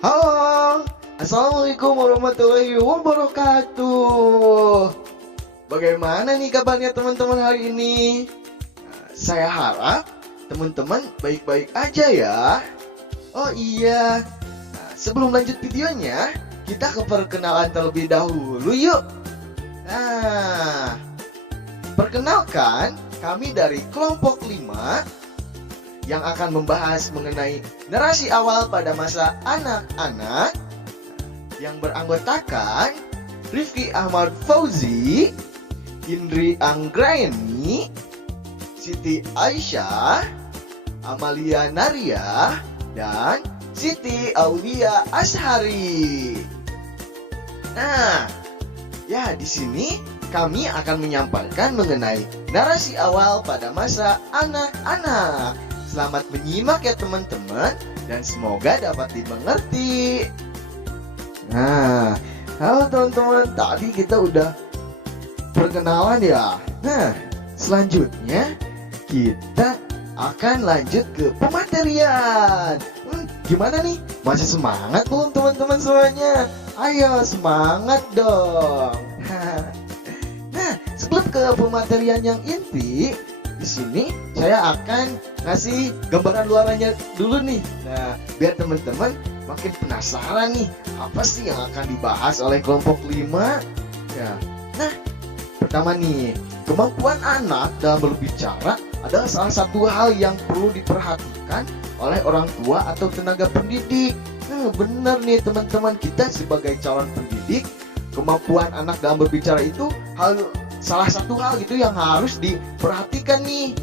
Halo, Assalamualaikum warahmatullahi wabarakatuh. Bagaimana nih kabarnya teman-teman hari ini? Saya harap teman-teman baik-baik aja ya. Oh iya, sebelum lanjut videonya, kita ke perkenalan terlebih dahulu yuk. Nah, perkenalkan, kami dari kelompok 5 yang akan membahas mengenai narasi awal pada masa anak-anak yang beranggotakan Rifki Ahmad Fauzi, Indri Anggraeni, Siti Aisyah, Amalia Naria, dan Siti Aulia Ashari. Nah, ya di sini kami akan menyampaikan mengenai narasi awal pada masa anak-anak. Selamat menyimak ya teman-teman, dan semoga dapat dimengerti. Nah, halo teman-teman, tadi kita udah perkenalan ya. Nah, selanjutnya kita akan lanjut ke pematerian. Gimana nih? Masih semangat belum teman-teman semuanya? Ayo semangat dong. Nah, sebelum ke pematerian yang inti, di sini saya akan ngasih gambaran luarannya dulu nih. Nah, biar teman-teman makin penasaran nih, apa sih yang akan dibahas oleh kelompok 5? Ya. Nah, pertama nih, kemampuan anak dalam berbicara adalah salah satu hal yang perlu diperhatikan oleh orang tua atau tenaga pendidik. Nah, benar nih teman-teman, kita sebagai calon pendidik, kemampuan anak dalam berbicara itu salah satu hal gitu yang harus diperhatikan nih.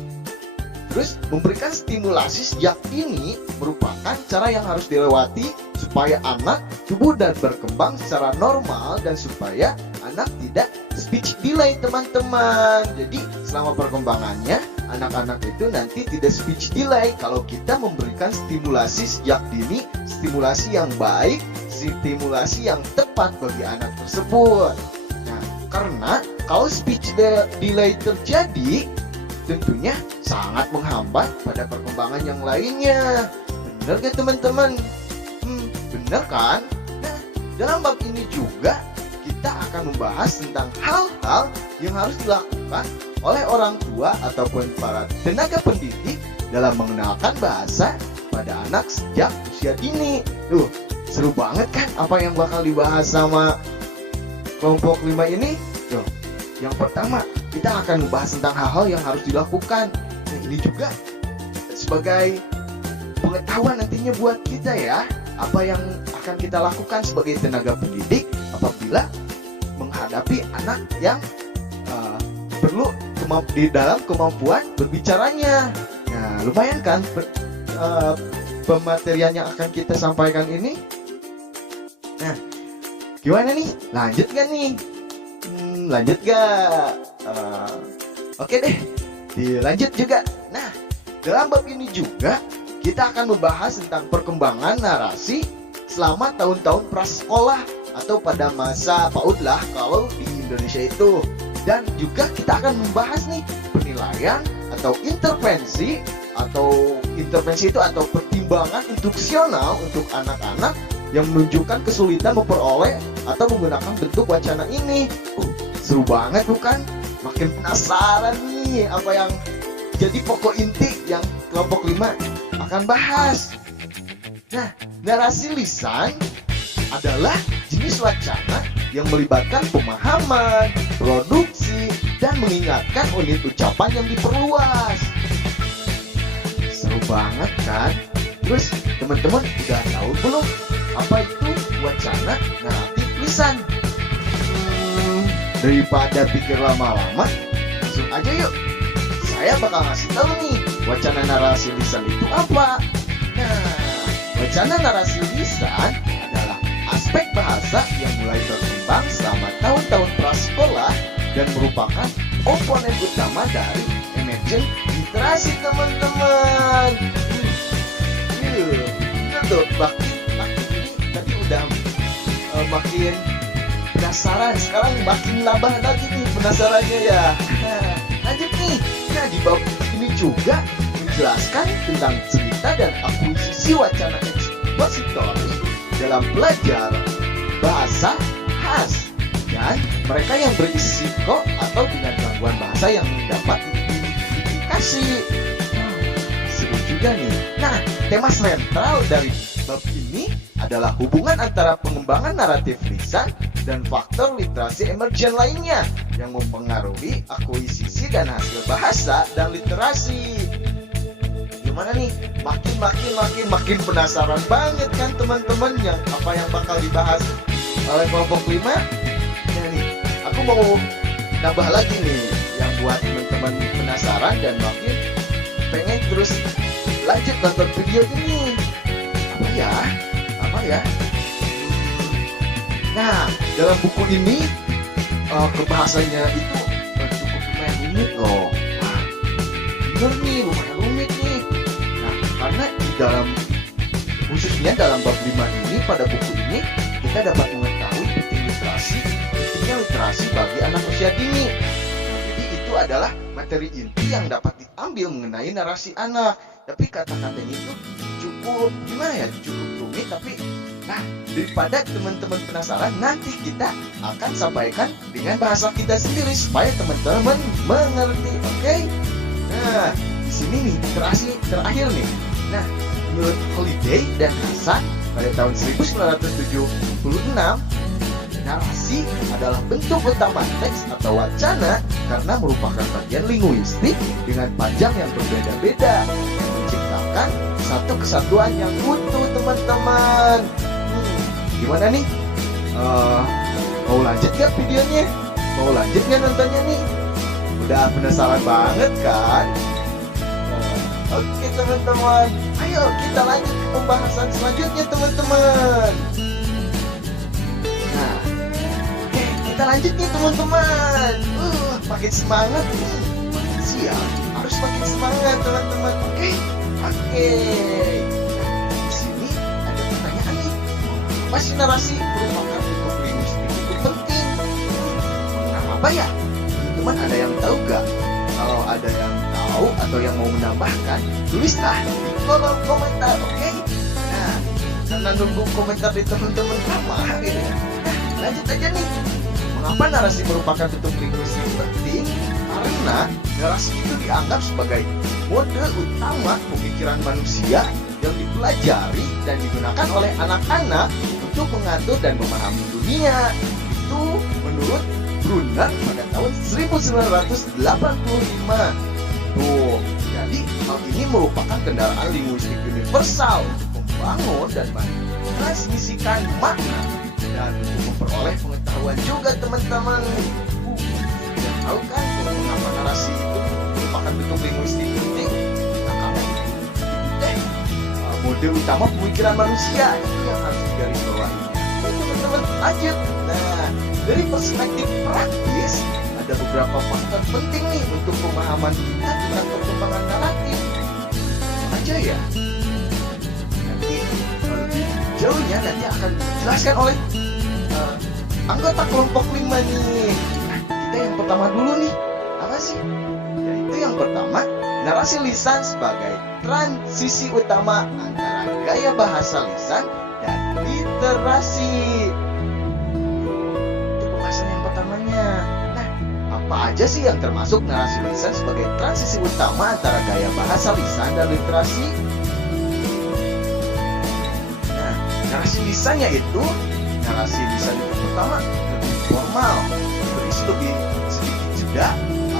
Terus memberikan stimulasi sejak dini merupakan cara yang harus dilewati supaya anak tumbuh dan berkembang secara normal dan supaya anak tidak speech delay teman-teman. Jadi selama perkembangannya anak-anak itu nanti tidak speech delay kalau kita memberikan stimulasi sejak dini, stimulasi yang baik, stimulasi yang tepat bagi anak tersebut. Nah, karena kalau speech delay terjadi, tentunya sangat menghambat pada perkembangan yang lainnya. Benar gak teman-teman? Benar kan? Nah, dalam bab ini juga kita akan membahas tentang hal-hal yang harus dilakukan oleh orang tua ataupun para tenaga pendidik dalam mengenalkan bahasa pada anak sejak usia dini. Tuh, seru banget kan apa yang bakal dibahas sama kelompok 5 ini? Tuh, yang pertama, kita akan membahas tentang hal-hal yang harus dilakukan. Nah, ini juga sebagai pengetahuan nantinya buat kita ya, apa yang akan kita lakukan sebagai tenaga pendidik apabila menghadapi anak yang perlu di dalam kemampuan berbicaranya. Nah, lumayan kan pematerian yang akan kita sampaikan ini. Nah, gimana nih? Lanjut gak nih? Lanjut gak? Oke deh, dilanjut juga. Nah, dalam bab ini juga kita akan membahas tentang perkembangan narasi selama tahun-tahun prasekolah atau pada masa PAUD lah kalau di Indonesia itu. Dan juga kita akan membahas nih penilaian atau intervensi itu atau pertimbangan instruksional untuk anak-anak yang menunjukkan kesulitan memperoleh atau menggunakan bentuk wacana ini. Seru banget bukan? Makin penasaran nih apa yang jadi pokok inti yang kelompok 5 akan bahas. Nah, narasi lisan adalah jenis wacana yang melibatkan pemahaman, produksi, dan mengingatkan unit ucapan yang diperluas. Seru banget kan? Terus teman-teman udah tahu belum apa itu wacana naratif lisan? Daripada pikir lama-lama, langsung aja yuk. Saya bakal ngasih tahu nih wacana narasi lisan itu apa. Nah, wacana narasi lisan adalah aspek bahasa yang mulai berkembang selama tahun-tahun prasekolah dan merupakan komponen utama dari emergent literasi teman-teman. Bener tuh, makin ini tadi udah makin penasaran, sekarang makin nambah lagi nih penasarannya ya. Nah, lanjut nih. Nah, di bab ini juga menjelaskan tentang cerita dan akuisisi wacana ekspositori dalam belajar bahasa khas dan mereka yang berisiko atau dengan gangguan bahasa yang dapat diidentifikasi. Seru juga nih. Nah, tema sentral dari bab ini adalah hubungan antara pengembangan naratif lisan dan faktor literasi emergen lainnya yang mempengaruhi akuisisi dan hasil bahasa dan literasi. Gimana nih? Makin penasaran banget kan teman-teman yang apa yang bakal dibahas oleh kelompok 5? Nah nih, aku mau nambah lagi nih yang buat teman-teman penasaran dan makin pengen terus lanjut nonton video ini. Apa ya? Nah, dalam buku ini kebahasanya itu cukup lumayan rumit loh. Wah, bener nih, lumayan rumit nih. Nah, karena di dalam khususnya dalam bab 5 ini, pada buku ini kita dapat mengetahui pentingnya literasi bagi anak usia dini. Nah, jadi itu adalah materi inti yang dapat diambil mengenai narasi anak. Tapi kata-katanya itu cukup rumit. Tapi nah, daripada teman-teman penasaran, nanti kita akan sampaikan dengan bahasa kita sendiri supaya teman-teman mengerti, oke? Nah, di sini nih literasi terakhir nih. Nah, menurut Holiday dan Hasan pada tahun 1976, narasi adalah bentuk utama teks atau wacana karena merupakan bagian linguistik dengan panjang yang berbeda-beda yang menciptakan satu kesatuan yang utuh, teman-teman. Gimana nih? Mau lanjut gak videonya? Mau lanjut gak nontonnya nih? Udah penasaran banget kan? Oke teman-teman, ayo kita lanjut ke pembahasan selanjutnya teman-teman. Nah, oke kita lanjut nih teman-teman. Makin semangat nih, makin siap, harus makin semangat teman-teman. Oke. Di sini ada pertanyaan nih. Apa sih narasi merupakan bentuk linguistik itu penting? Kenapa ya? Teman-teman ada yang tahu gak? Kalau ada yang tahu atau yang mau menambahkan, tulislah di kolom komentar, oke? Nah, karena nunggu komentar di teman-teman lama gitu ya. Nah, lanjut aja nih. Mengapa narasi merupakan bentuk linguistik penting? Karena narasi itu dianggap sebagai mode utama pemikiran manusia yang dipelajari dan digunakan oleh anak-anak untuk mengatur dan memahami dunia. Itu menurut Brunner pada tahun 1985. Tuh, jadi hal ini merupakan kendaraan linguistik universal untuk membangun dan mentransmisikan makna dan untuk memperoleh pengetahuan juga teman-teman. Sudah tahu kan mengapa narasi itu merupakan bentuk linguistik penting? Nah, karena itu mode utama pemikiran manusia itu yang harus digarisbawahi. Teman-teman lanjut. Nah, dari perspektif praktis ada beberapa faktor penting nih untuk pemahaman kita tentang perkembangan naratif. Aja ya. Nanti lebih jauhnya nanti akan dijelaskan oleh anggota kelompok 5 nih. Nah, kita yang pertama dulu nih. Apa sih? Yaitu yang pertama, narasi lisan sebagai transisi utama antara gaya bahasa lisan dan literasi. Itu pembahasan yang pertamanya. Nah, apa aja sih yang termasuk narasi lisan sebagai transisi utama antara gaya bahasa lisan dan literasi? Nah, narasi lisannya itu pertama lebih formal, berisi lebih sedikit jeda,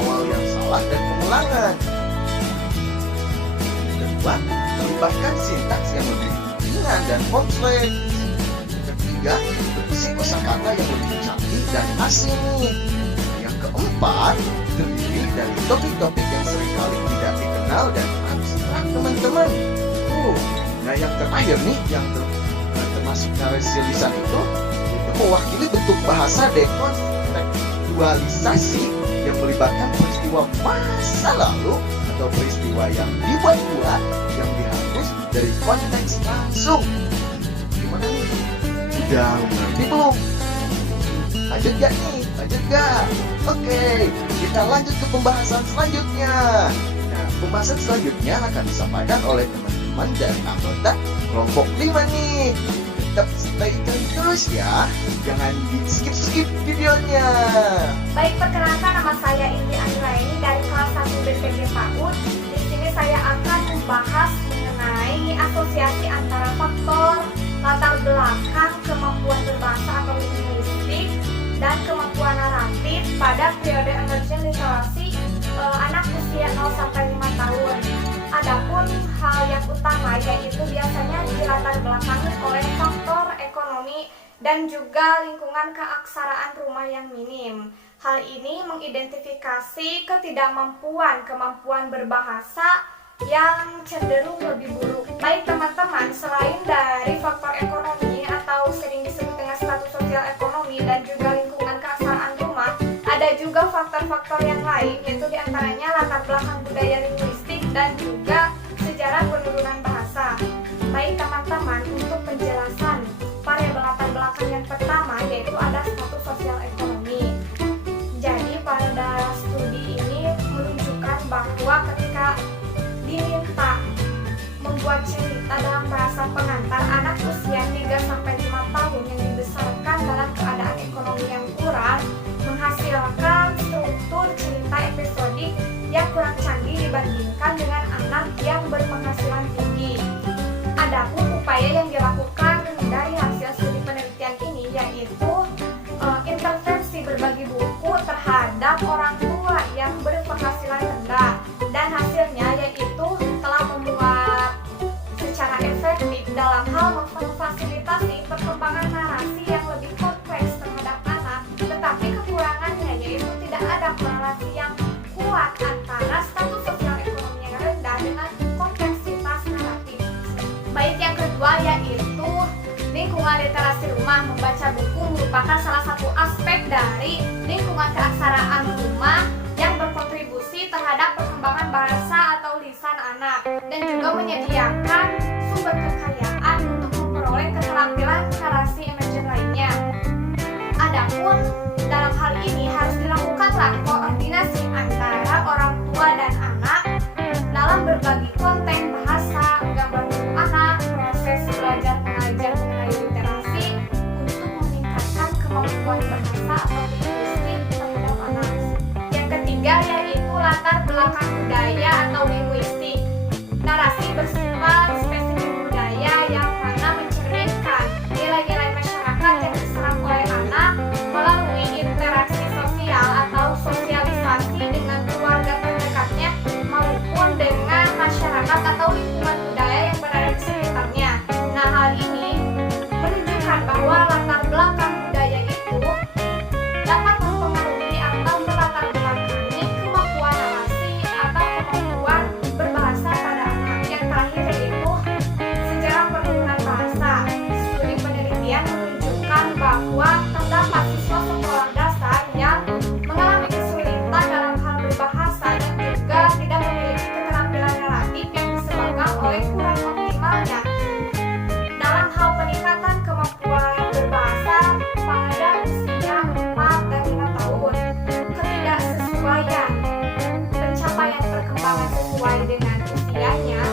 awal yang salah dan pengulangan. Kedua, melibatkan sintaks yang lebih ringan dan kompleks. Ketiga, berisi kosakata yang lebih canggih dan asing. Yang keempat, terdiri dari topik-topik yang seringkali tidak dikenal dan abstrak, teman-teman. Nah yang terakhir nih, yang termasuk narasi lisan itu mewakili bentuk bahasa dekontekstualisasi yang melibatkan peristiwa masa lalu atau peristiwa yang dibuat-buat yang dihapus dari konteks langsung. Gimana nih? Udah ngerti belum? Lanjut gak nih? Lanjut gak? Oke, kita lanjut ke pembahasan selanjutnya. Nah, pembahasan selanjutnya akan disampaikan oleh teman-teman dari anggota kelompok 5 nih. tetap stay tune terus ya. Jangan di skip videonya. Baik, perkenalkan nama saya Indi Anggraini dari kelas 1 BPG PAUD. Di sini saya akan membahas mengenai asosiasi antara faktor latar belakang kemampuan berbahasa atau linguistik dan kemampuan naratif pada periode emerging literasi anak usia 0-5 tahun. Adapun hal yang utama yaitu biasanya dilatar belakangi oleh faktor ekonomi dan juga lingkungan keaksaraan rumah yang minim. Hal ini mengidentifikasi ketidakmampuan kemampuan berbahasa yang cenderung lebih buruk. Baik teman-teman, selain dari faktor ekonomi atau sering disebut dengan status sosial ekonomi dan juga lingkungan keaksaraan rumah, ada juga faktor-faktor yang lain, yaitu diantaranya latar belakang budaya linguistik dan juga sejarah penurunan bahasa. Baik teman-teman, untuk penjelasan variabel latar belakang yang pertama yaitu ada status sosial ekonomi. Jadi pada studi ini menunjukkan bahwa ketika diminta membuat cerita dalam bahasa pengantar, anak usia 3-5 tahun yang dibesarkan dalam keadaan ekonomi yang kurang menghasilkan struktur cerita episodik yang kurang canggih dibandingkan dengan anak yang berpenghasilan tinggi. Adapun upaya yang dilakukan dari hasil studi penelitian ini yaitu intervensi berbagi buku terhadap orang tua yang berpenghasilan rendah, dan hasilnya yaitu telah memuat secara efektif dalam hal memfasilitasi perkembangan narasi yang lebih kompleks terhadap anak, tetapi kekurangannya yaitu tidak ada korelasi yang kuat antara status sosial ekonomi yang rendah dengan kompleksitas naratif. Baik, yang kedua yaitu lingkungan literasi rumah. Membaca buku merupakan salah satu aspek dari lingkungan keaksaraan rumah yang berkontribusi terhadap perkembangan bahasa atau lisan anak dan juga menyediakan sumber kekayaan untuk memperoleh keterampilan narasi emergent lainnya. Adapun dalam hal ini harus dilakukanlah koordinasi antara orang tua dan anak dalam berbagi konten bahasa, gambar buku anak, proses belajar mengajar mengenai literasi untuk meningkatkan kemampuan bahasa atau linguistik terhadap anak. Yang ketiga yaitu latar belakang budaya atau linguistik. Narasi bersifat spesifik budaya yang mana mencerminkan nilai-nilai masyarakat yang diserap oleh anak melalui interaksi sosial atau sosialisasi dengan keluarga terdekatnya maupun dengan masyarakat atau lingkungan budaya yang berada di sekitarnya. Nah, hal ini menunjukkan bahwa latar belakang budaya itu dapat mempengaruhi atau melatar belakangi kemampuan narasi atau kemampuan berbahasa pada anak. Yang terakhir yaitu sejarah penurunan bahasa. Studi penelitian menunjukkan bahwa terdapat siswa sekolah dasar yang mengalami kesulitan dalam hal berbahasa dan juga tidak memiliki keterampilan naratif yang disebabkan oleh kurang optimalnya dalam hal peningkatan kemampuan berbahasa pada usia 4 dan 5 tahun. Ketidaksesuaian pencapaian perkembangan sesuai dengan usianya,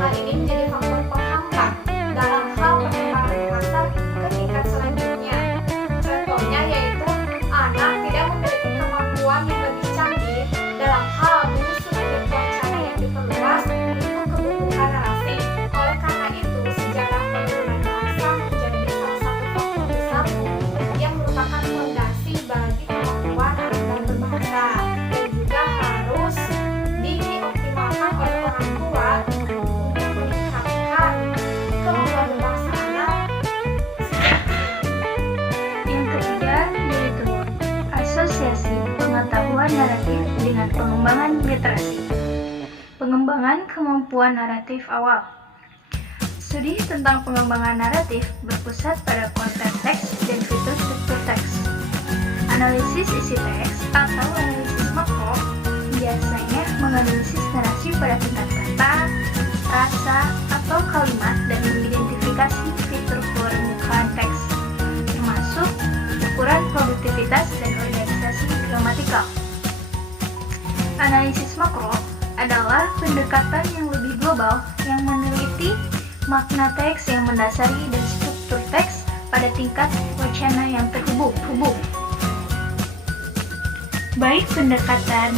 hal ini menjadi faktor penghambat dalam hal perkembangan bahasa ke tingkat selanjutnya. Contohnya yaitu anak tidak memiliki kemampuan yang lebih canggih dalam hal menyusun ide wacana yang diperluas untuk kebutuhan narasi. Oleh karena itu, sejarah penurunan bahasa menjadi salah satu faktor besar yang merupakan fondasi bagi kemampuan anak dalam berbahasa dan juga harus dioptimalkan oleh orang tua untuk meningkatkan kemampuan berbahasa anak. Yang ketiga yaitu asosiasi pengetahuan naratif dengan pengembangan literasi. Pengembangan kemampuan naratif awal. Studi tentang pengembangan naratif berpusat pada konten teks dan fitur struktur teks. Analisis isi teks atau analisis makro biasanya menganalisis narasi pada tingkat kata, rasa, atau kalimat dan mengidentifikasi fitur permukaan teks, termasuk ukuran produktivitas dan organisasi gramatikal. Analisis makro adalah pendekatan yang lebih global yang meneliti makna teks yang mendasari dan struktur struktur teks pada tingkat wacana yang terhubung. Baik pendekatan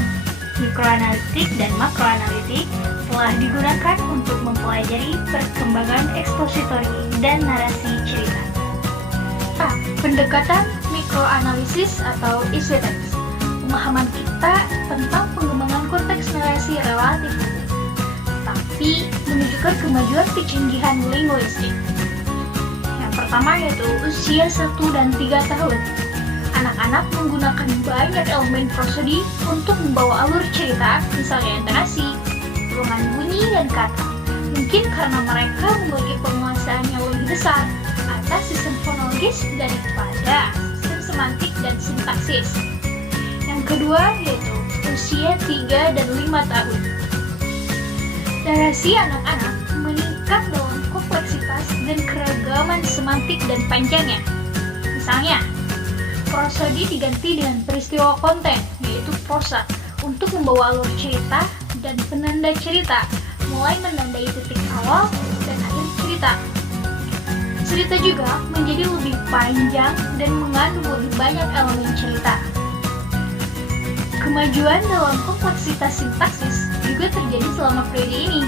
mikroanalitik dan makroanalitik telah digunakan untuk mempelajari perkembangan ekspositori dan narasi cerita. A. Pendekatan mikroanalisis atau esoteris. Pemahaman kita tentang pengembangan konteks narasi relatif, tapi menunjukkan kemajuan kecanggihan linguistik. Yang pertama yaitu usia 1 dan 3 tahun. Anak-anak menggunakan banyak elemen prosodi untuk membawa alur cerita, misalnya intonasi, ulangan bunyi, dan kata. Mungkin karena mereka memiliki penguasaan yang lebih besar atas sistem fonologis daripada sistem semantik dan sintaksis. Yang kedua yaitu usia 3 dan 5 tahun. Narasi anak-anak meningkat dalam kompleksitas dan keragaman semantik dan panjangnya. Misalnya, prosodi diganti dengan peristiwa konten, yaitu prosa, untuk membawa alur cerita dan penanda cerita, mulai menandai titik awal dan akhir cerita. Cerita juga menjadi lebih panjang dan mengandung lebih banyak elemen cerita. Kemajuan dalam kompleksitas sintaksis juga terjadi selama periode ini.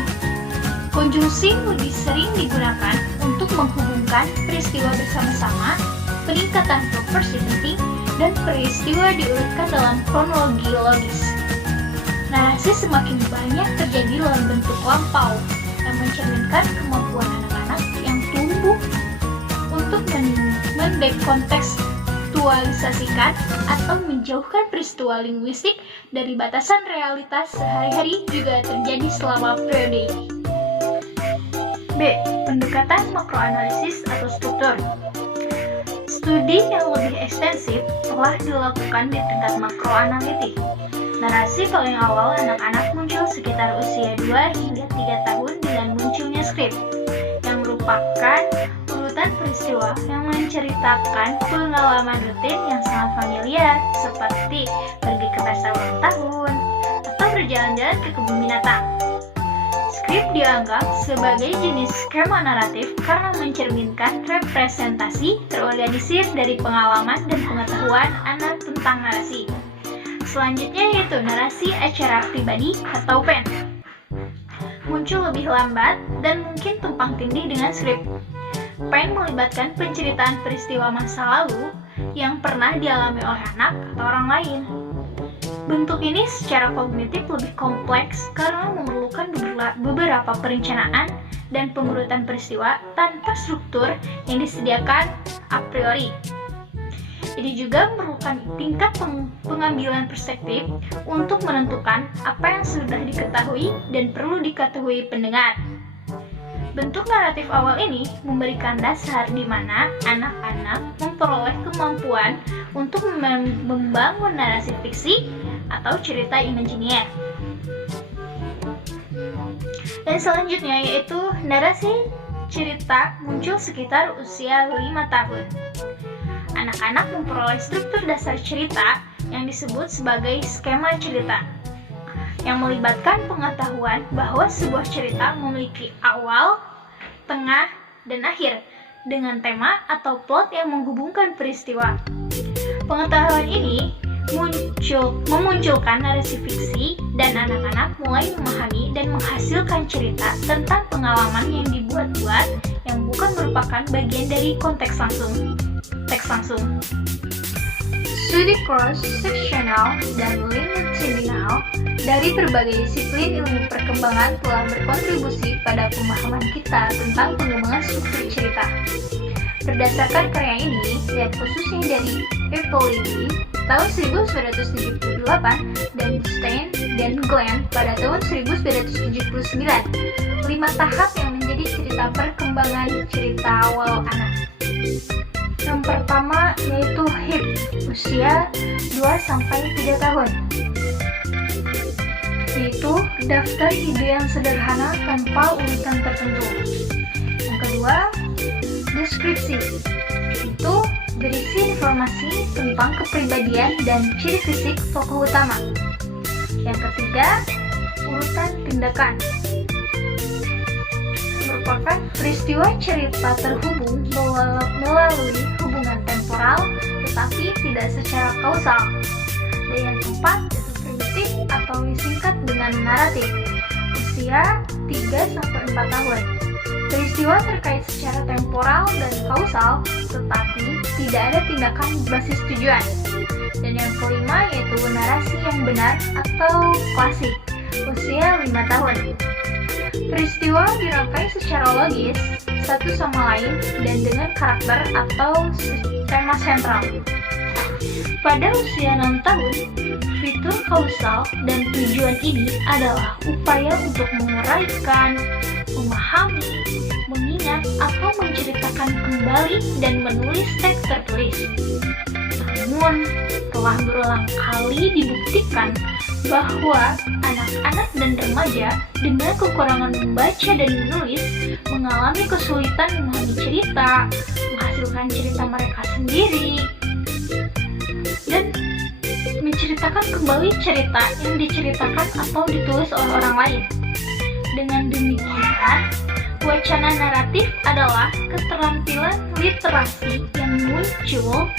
Konjungsi lebih sering digunakan untuk menghubungkan peristiwa bersama-sama, peningkatan proporsi penting, dan peristiwa diurutkan dalam kronologi logis. Narasi semakin banyak terjadi dalam bentuk lampau yang mencerminkan kemampuan anak-anak yang tumbuh untuk mendekontekstualisasikan atau menjauhkan peristiwa linguistik dari batasan realitas sehari-hari juga terjadi selama periode ini. B. Pendekatan makroanalisis atau struktur. Studi yang lebih ekstensif telah dilakukan di tingkat makroanalitik. Narasi paling awal anak-anak muncul sekitar usia 2 hingga 3 tahun dengan munculnya skrip, yang merupakan urutan peristiwa yang menceritakan pengalaman rutin yang sangat familiar, seperti pergi ke pesta ulang tahun atau berjalan-jalan ke kebun binatang. Skrip dianggap sebagai jenis skema naratif karena mencerminkan representasi terorganisir dari pengalaman dan pengetahuan anak tentang narasi. Selanjutnya yaitu narasi acara pribadi atau PEN. Muncul lebih lambat dan mungkin tumpang tindih dengan skrip. PEN melibatkan penceritaan peristiwa masa lalu yang pernah dialami oleh anak atau orang lain. Bentuk ini secara kognitif lebih kompleks karena memerlukan beberapa perencanaan dan pengurutan peristiwa tanpa struktur yang disediakan a priori. Ini juga memerlukan tingkat pengambilan perspektif untuk menentukan apa yang sudah diketahui dan perlu diketahui pendengar. Bentuk naratif awal ini memberikan dasar di mana anak-anak memperoleh kemampuan untuk membangun narasi fiksi atau cerita imajiner. Dan selanjutnya yaitu narasi cerita muncul sekitar usia 5 tahun. Anak-anak memperoleh struktur dasar cerita yang disebut sebagai skema cerita, yang melibatkan pengetahuan bahwa sebuah cerita memiliki awal, tengah, dan akhir dengan tema atau plot yang menghubungkan peristiwa. Pengetahuan ini memunculkan narasi fiksi dan anak-anak mulai memahami dan menghasilkan cerita tentang pengalaman yang dibuat-buat yang bukan merupakan bagian dari teks langsung. Studi cross-sectional dan longitudinal dari berbagai disiplin ilmu perkembangan telah berkontribusi pada pemahaman kita tentang pengembangan struktur cerita. Berdasarkan karya ini, dan khususnya dari Eppolini tahun 1978 dan Stein dan Glenn pada tahun 1979, 5 tahap yang menjadi cerita perkembangan cerita awal anak. Yang pertama yaitu HIP, usia 2-3 tahun, yaitu daftar ide yang sederhana tanpa urutan tertentu. Yang kedua, deskripsi, itu berisi informasi tentang kepribadian dan ciri fisik tokoh utama. Yang ketiga, urutan tindakan, merupakan peristiwa cerita terhubung melalui hubungan temporal, tetapi tidak secara kausal. Dan yang keempat, deskriptif atau disingkat dengan naratif. Usia 3-4 tahun. Peristiwa terkait secara temporal dan kausal, tetapi tidak ada tindakan berbasis tujuan. Dan yang kelima yaitu narasi yang benar atau klasik. Usia 5 tahun. Peristiwa dirangkai secara logis, satu sama lain, dan dengan karakter atau tema sentral. Pada usia 6 tahun, fitur kausal dan tujuan ini adalah upaya untuk menguraikan, memahami, mengingat, atau menceritakan kembali dan menulis teks tertulis. Namun, telah berulang kali dibuktikan bahwa anak-anak dan remaja dengan kekurangan membaca dan menulis mengalami kesulitan memahami cerita, menghasilkan cerita mereka sendiri, dan menceritakan kembali cerita yang diceritakan atau ditulis oleh orang lain. Dengan demikian, wacana naratif adalah keterampilan literasi yang muncul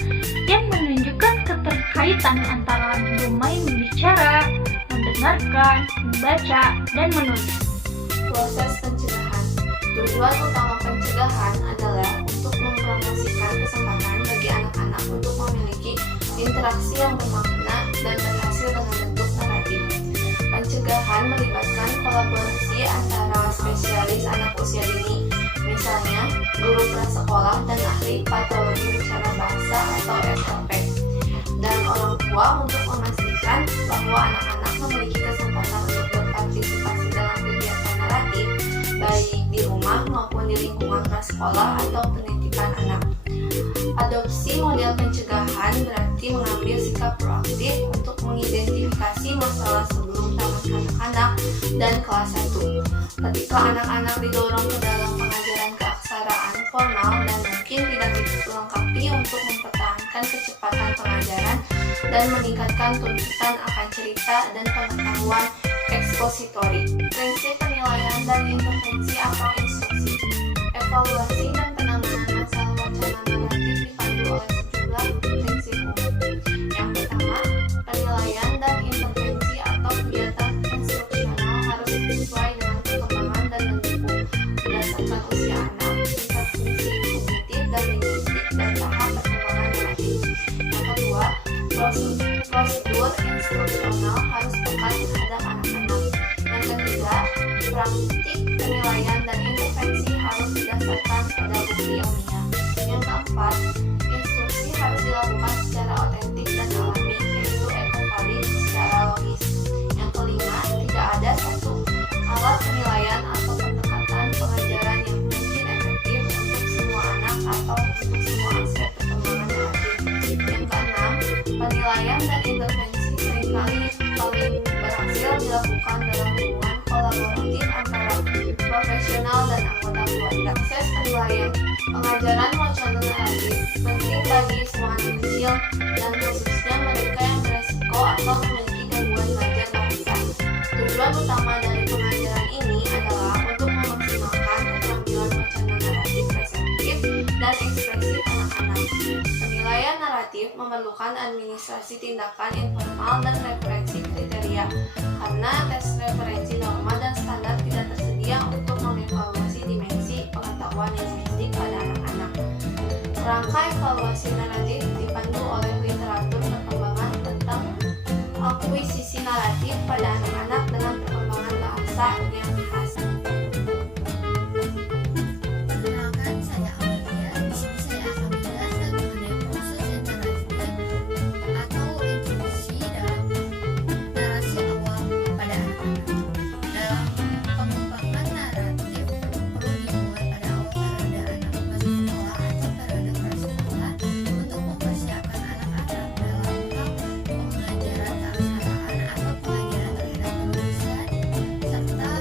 yang menunjukkan keterkaitan antara domain berbicara, mendengarkan, membaca, dan menulis. Proses pencegahan. Tujuan utama pencegahan adalah untuk mempromosikan kesempatan bagi anak-anak untuk memiliki interaksi yang bermakna dan berhasil dengan bentuk naratif. Pencegahan melibatkan kolaborasi antara spesialis anak usia dini, misalnya guru prasekolah dan ahli patologi bicara bahasa atau FLP, dan orang tua untuk memastikan bahwa anak-anak memiliki kesempatan untuk berpartisipasi dalam kegiatan naratif, baik di rumah maupun di lingkungan prasekolah atau pendidikan anak. Adopsi model pencegahan berarti mengambil sikap proaktif untuk mengidentifikasi masalah sebelum tamat anak-anak dan kelas 1. Ketika anak-anak didorong ke dalam pengajaran keaksaraan formal dan mungkin tidak dilengkapi untuk mempertahankan kecepatan pengajaran dan meningkatkan tuntutan akan cerita dan pengetahuan ekspositori. Prinsip penilaian dan intervensi atau instruksi. Evaluasi dan penanganan masalah wacana naratif dipandu oleh sejumlah prinsip umum. Yang pertama, penilaian dan intervensi atau kegiatan instruksional harus sesuai dengan perkembangan dan mendukung berdasarkan usia anak, tingkat fungsi kognitif dan linguistik, dan tahap perkembangan naratif. Yang kedua, prosedur instruksional harus tepat terhadap anak-anak. Yang ketiga, praktik penilaian dan intervensi harus didasarkan pada bukti ilmiah. Yang keempat, instruksi harus dilakukan secara otentik dan alami, yaitu ekovalid secara logis. Yang kelima, tidak ada satu alat penilaian atau pendekatan pengajaran yang mungkin efektif untuk semua anak atau untuk semua aspek perkembangan naratif. Yang keenam, penilaian dan intervensi seringkali paling berhasil dilakukan dalam hubungan kolaboratif antara profesional dan anggota keluarga. Proses penilaian pengajaran wacana naratif penting bagi semua anak kecil dan khususnya mereka yang beresiko atau memiliki gangguan belajar bahasa. Tujuan utama dari pengajaran ini adalah untuk memaksimalkan keterampilan wacana naratif reseptif dan ekspresif anak-anak. Penilaian naratif memerlukan administrasi tindakan informal dan referensi kriteria, karena tes referensi norma dan standar tidak tersedia untuk mengevaluasi dimensi pengetahuan linguistik pada anak-anak. Rangka evaluasi naratif dipandu oleh literatur perkembangan tentang akuisisi naratif pada anak-anak dengan perkembangan bahasa yang khas. Perkenalkan, saya Amalia. Di sini saya akan menjelaskan mengenai proses naratif atau introduksi dalam narasi awal pada anak-anak. Dalam pengembangan naratif perlu dimulai pada awal periode anak masuk sekolah atau periode prasekolah untuk mempersiapkan anak-anak dalam hal pengajaran keaksaraan atau pengajaran terhadap penulisan serta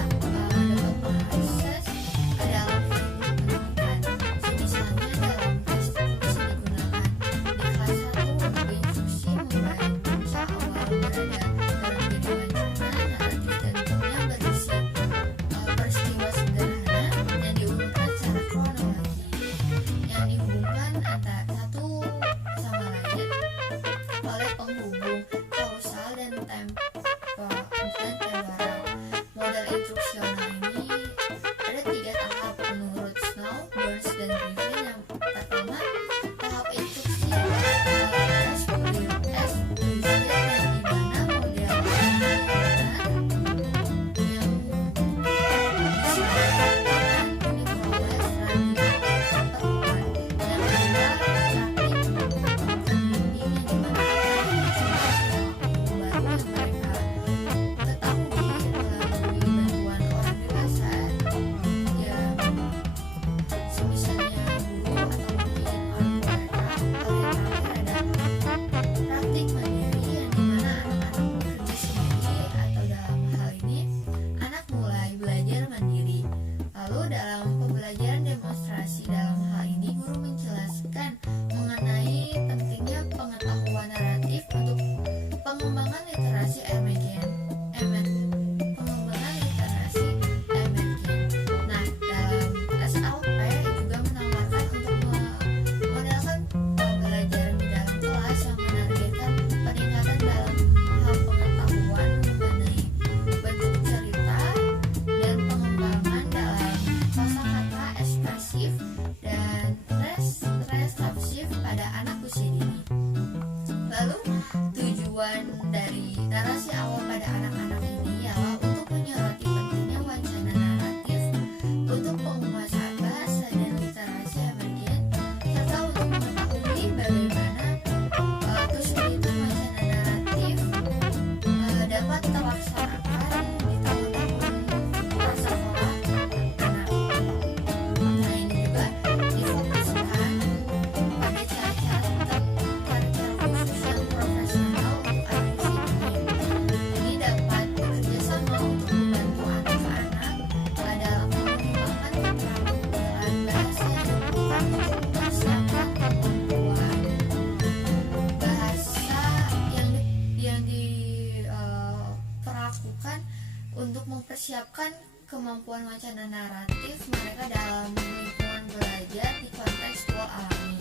kemampuan wacana naratif mereka dalam lingkungan belajar di kontekstual alami.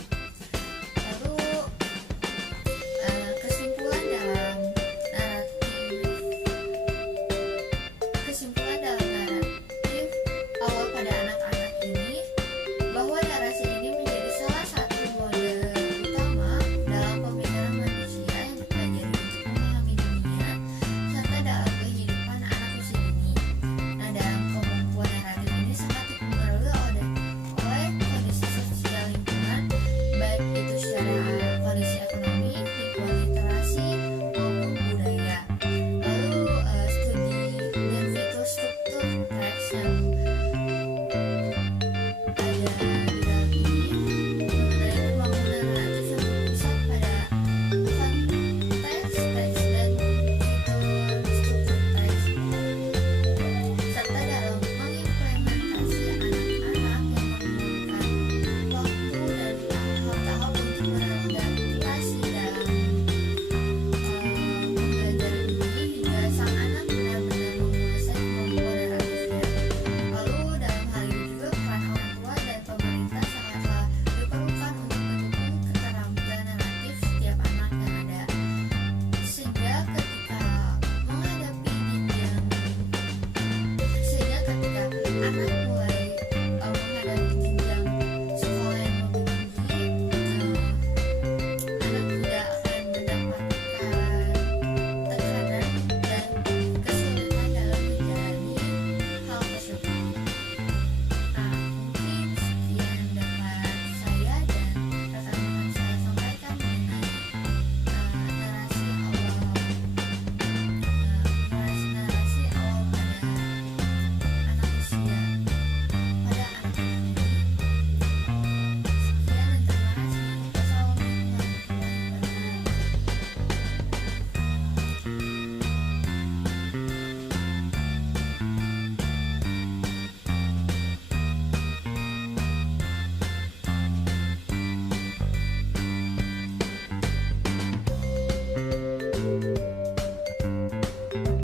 Lalu kesimpulan dalam naratif awal pada anak-anak ini bahwa narasi ini menjadi salah satu mode utama dalam pemikiran manusia yang dipelajari untuk memahami dunia serta dalam kehidupan anak usia dini. Nah, dalam kemampuan naratif ini sangat dipengaruhi oleh kondisi sosial lingkungan, baik itu secara kondisi ekonomi, lingkungan literasi, maupun budaya. Lalu studi dan fitur struktur teks yang ada di dalam ini mengenai pembangunan naratif yang berpusat pada konteks teks dan fitur struktur teks, serta dalam mengimplementasi anak-anak yang memerlukan waktu dan tahap-tahap untuk beradaptasi dalam pembelajaran ini hingga sang anak benar-benar menguasai kemampuan naratifnya. Lalu dalam hal ini juga peran orang tua dan pemerintah sangatlah diperlukan untuk mendukung keterampilan naratif setiap anak yang ada, sehingga ketika anak mulai